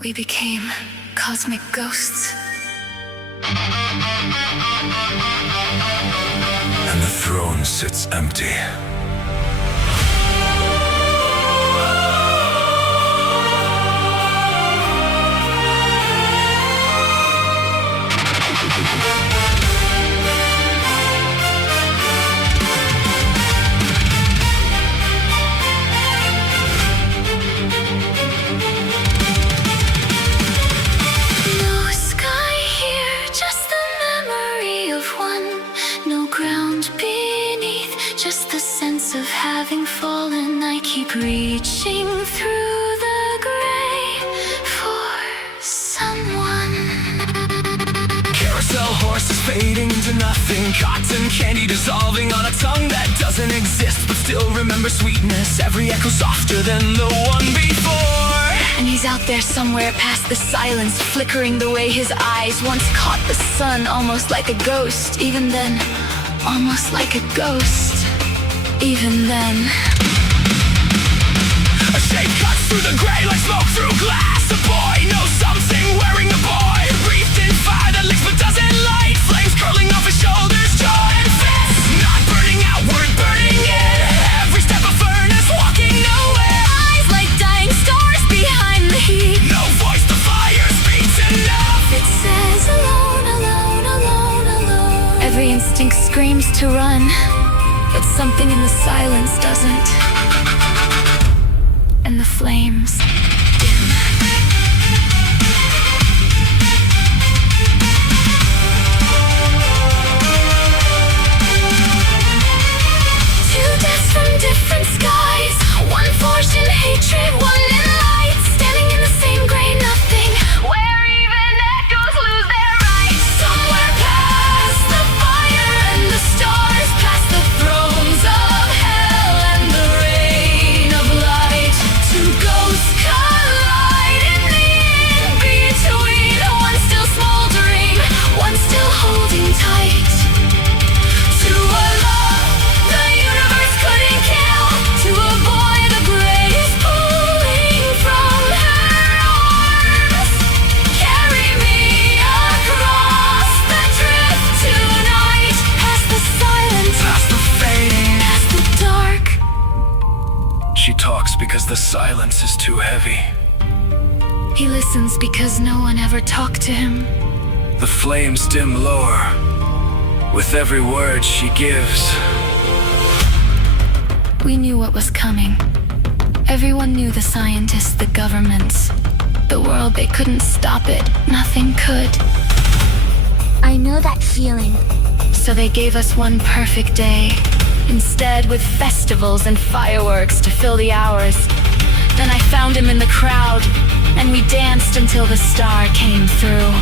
We became cosmic ghosts. And the throne sits empty. No sky here, just the memory of one. No ground beneath, just the sense of having fallen. I keep reaching through the gray for someone. Carousel horses fading to nothing. Cotton candy dissolving on a tongue that doesn't exist but still remembers sweetness. Every echo softer than the one before. And he's out there somewhere past the silence, flickering the way his eyes once caught the sun, almost like a ghost. Even then, almost like a ghost. Even then. A shade cuts through the gray like smoke through glass. A boy knows something wearing a boy. Breathed in fire that licks but doesn't light. Flames curling off his shoulders, jaw and fist. Not burning outward, burning in. Every step a furnace, walking nowhere. Eyes like dying stars behind the heat. No voice, the fire speaks enough. It says alone, alone, alone, alone. Every instinct screams to run, but something in the silence doesn't. And the flames dim. Two deaths from different skies, one forged in hatred, one in light, standing in the same gray nothing, where even echoes lose their right. Somewhere past the fire and the stars, past the thrones of hell and the rain of light. Two ghosts collide in the in-between, one still smoldering, one still holding tight. To a love the universe couldn't kill, to a boy the grave is pulling from her arms. Carry me across the drift tonight, past the silence, Past the fading. past the dark. She talks because the silence is too heavy. He listens because no one ever talked to him. The flames dim lower with every word she gives. We knew what was coming. Everyone knew, the scientists, the governments, the world. They couldn't stop it. Nothing could. I know that feeling. So they gave us one perfect day, instead, with festivals and fireworks to fill the hours. Then I found him in the crowd, and we danced until the star came through.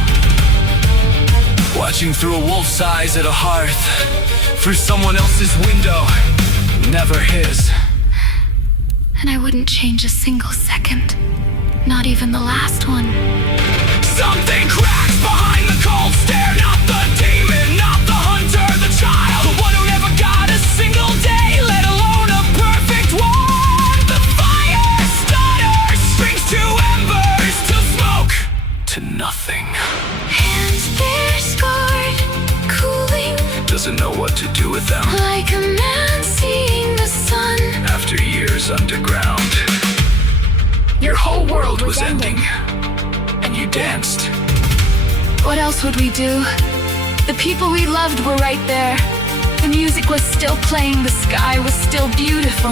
Watching through a wolf's eyes at a hearth, through someone else's window, never his. And I wouldn't change a single second, not even the last one. Something cracks behind the cold stare. Not the demon, not the hunter, the child, the one who never got a single day, let alone a perfect one. The fire stutters, shrinks to embers, to smoke, to nothing. Hands there scarred, cooling, Doesn't know what to do with them like a man seeing the sun. after years underground. Your whole world was ending, and you danced. What else would we do? The people we loved were right there. The music was still playing, the sky was still beautiful.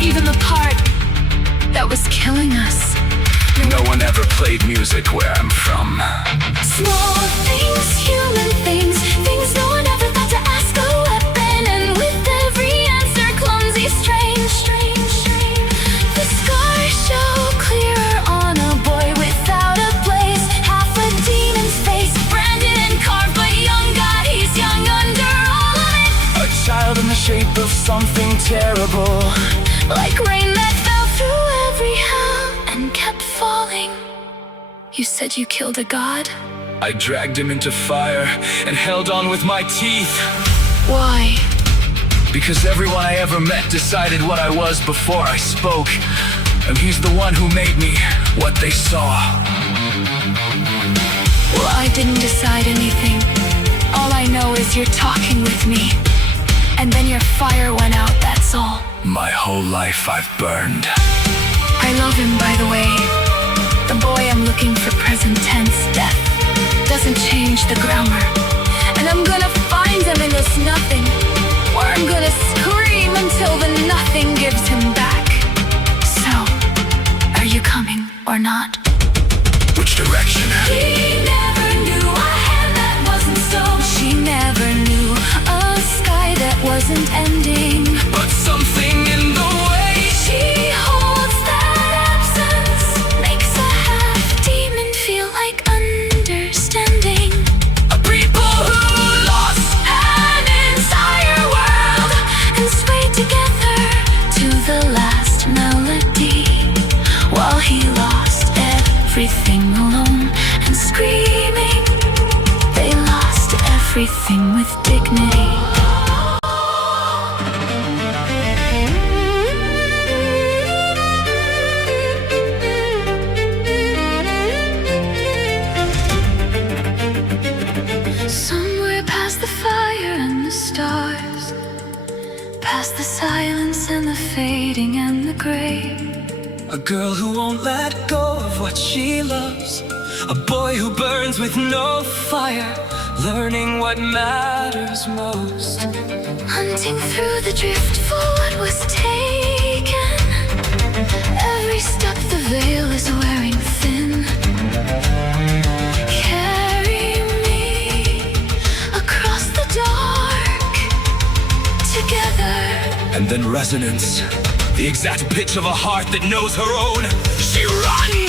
Even the part that was killing us. No one ever played music where I'm from. Small things, human things, things no one ever thought to ask a weapon. And with every answer, clumsy, strange, strange, strange. The scars show clearer on a boy without a place. Half a demon's face, branded and carved, but young God, he's young under all of it. A child in the shape of something terrible. Like rain that fell through every hell and kept falling. You said you killed a god? I dragged him into fire and held on with my teeth. Why? Because everyone I ever met decided what I was before I spoke. And he's the one who made me what they saw. Well, I didn't decide anything. All I know is you're talking with me. And then your fire went out, that's all. My whole life I've burned. I love him, by the way. The boy I'm looking for, present tense, death. Doesn't change the grammar. And I'm gonna find him in this nothing, where I'm gonna scream until the nothing gives him back. So, are you coming or not? Which direction? He never knew a hand that wasn't stone. She never knew a sky that wasn't ending. But something in the way She holds that absence makes a half-demon feel like understanding. a people who lost An entire world and swayed together to the last melody, while he lost everything alone and screaming. They lost everything with dignity. Somewhere past the fire and the stars, past the silence and the fading and the gray. A girl who won't let go of what she loves. A boy who burns with no fire, learning what matters most. Hunting through the drift for what was taken. Every step the veil is wearing thin. Carry me across the dark together. And then resonance, the exact pitch of a heart that knows her own. She runs!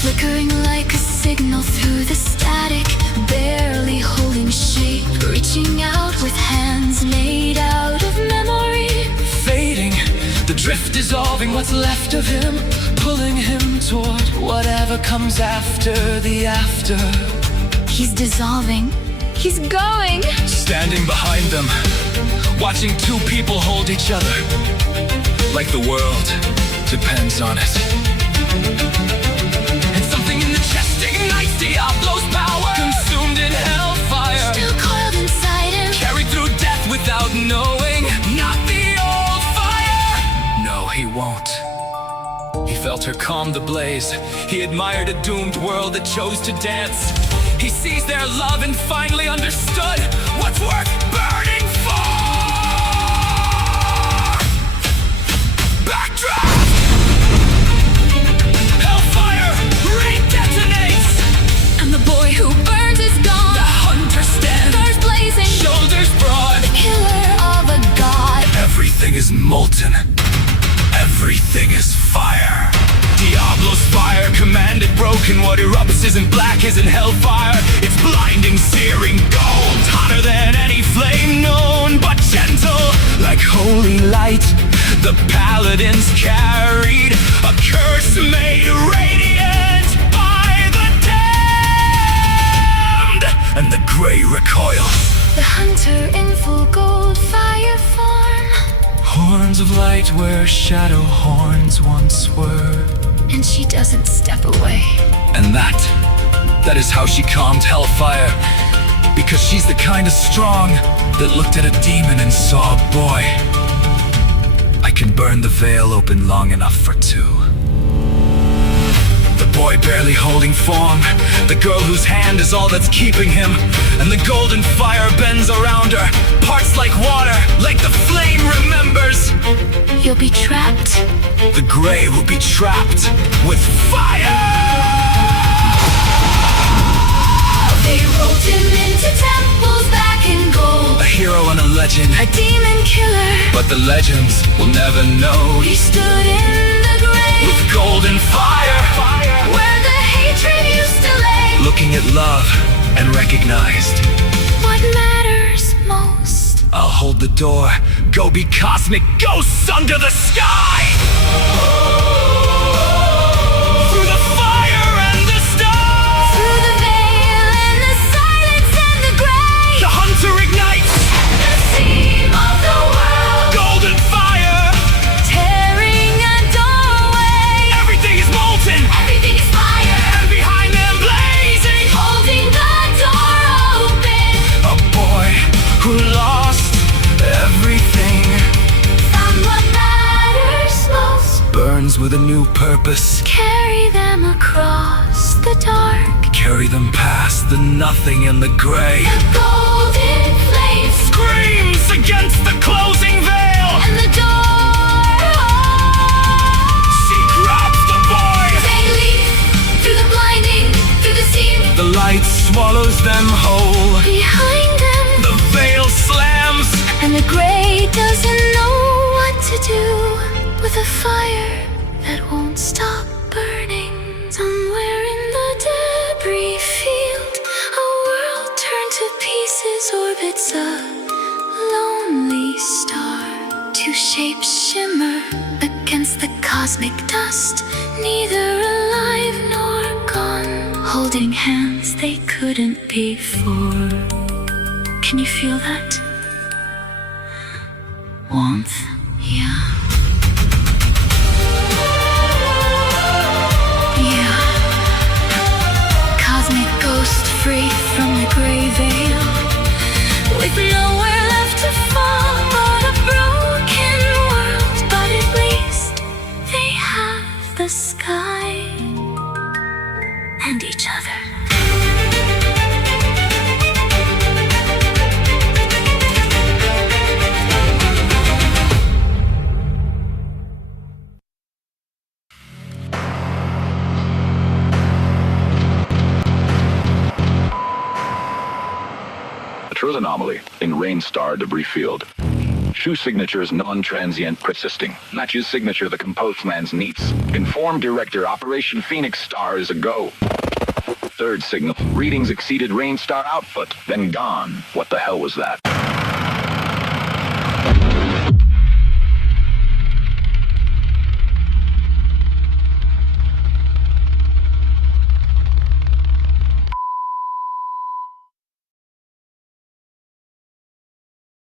Flickering like a signal through the static, barely holding shape, reaching out with hands made out of memory. Fading, the drift dissolving what's left of him, pulling him toward whatever comes after the after. He's dissolving. He's going. Standing behind them, watching two people hold each other, like the world depends on it. And something in the chest ignites Diablo's power, consumed in hellfire, Still coiled inside him. carried through death without knowing. Not the old fire. No, he won't. He felt her calm the blaze. He admired a doomed world that chose to dance. He sees their love and finally understood what's worth burning for. Backdraft! Hellfire re-detonates! And the boy who burns is gone. The hunter stands, Stars blazing. shoulders broad. Killer of a god. Everything is molten. Everything is fire. Diablo's fire, commanded, broken. What erupts isn't black, isn't hellfire. It's blinding, searing gold, hotter than any flame known, but gentle like holy light. The paladins carried a curse made radiant by the damned, and the gray recoils. The hunter in full gold fire form. Horns of light where shadow horns once were. And she doesn't step away. And that is how she calmed hellfire. Because she's the kind of strong that looked at a demon and saw a boy. I can burn the veil open long enough for two. The boy barely holding form, the girl whose hand is all that's keeping him. And the golden fire bends around her, parts like water, like the flame remembers. You'll be trapped. The gray will be trapped with fire! They roped him into temples back in gold. A hero and a legend, A demon killer. but the legends will never know. He stood in the grave With golden fire, where the hatred used to lay. looking at love and recognized. What matters most? I'll hold the door, go be cosmic ghosts under the sky! beings with a new purpose. Carry them across the dark. Carry them past the nothing and the gray. The golden flame Screams against the closing veil. and the door. She grabs the boy. They leap through the blinding, through the seam. The light swallows them whole. Behind them, The veil slams. and the gray doesn't know what to do with a fire that won't stop burning. Somewhere in the debris field, a world turned to pieces orbits a lonely star. Two shapes shimmer against the cosmic dust, neither alive nor gone, holding hands they couldn't before. Can you feel that? Warmth? Yeah. Yeah. Cosmic ghost free from the gray veil, with nowhere left to fall but a broken world. But at least they have the sky and each other. A truth anomaly in ReignStar debris field. Shoe signatures non-transient persisting. Matches signature the composed man's needs. Informed director Operation Phoenix Star is a go. Third signal. Readings exceeded ReignStar output, then gone. What the hell was that?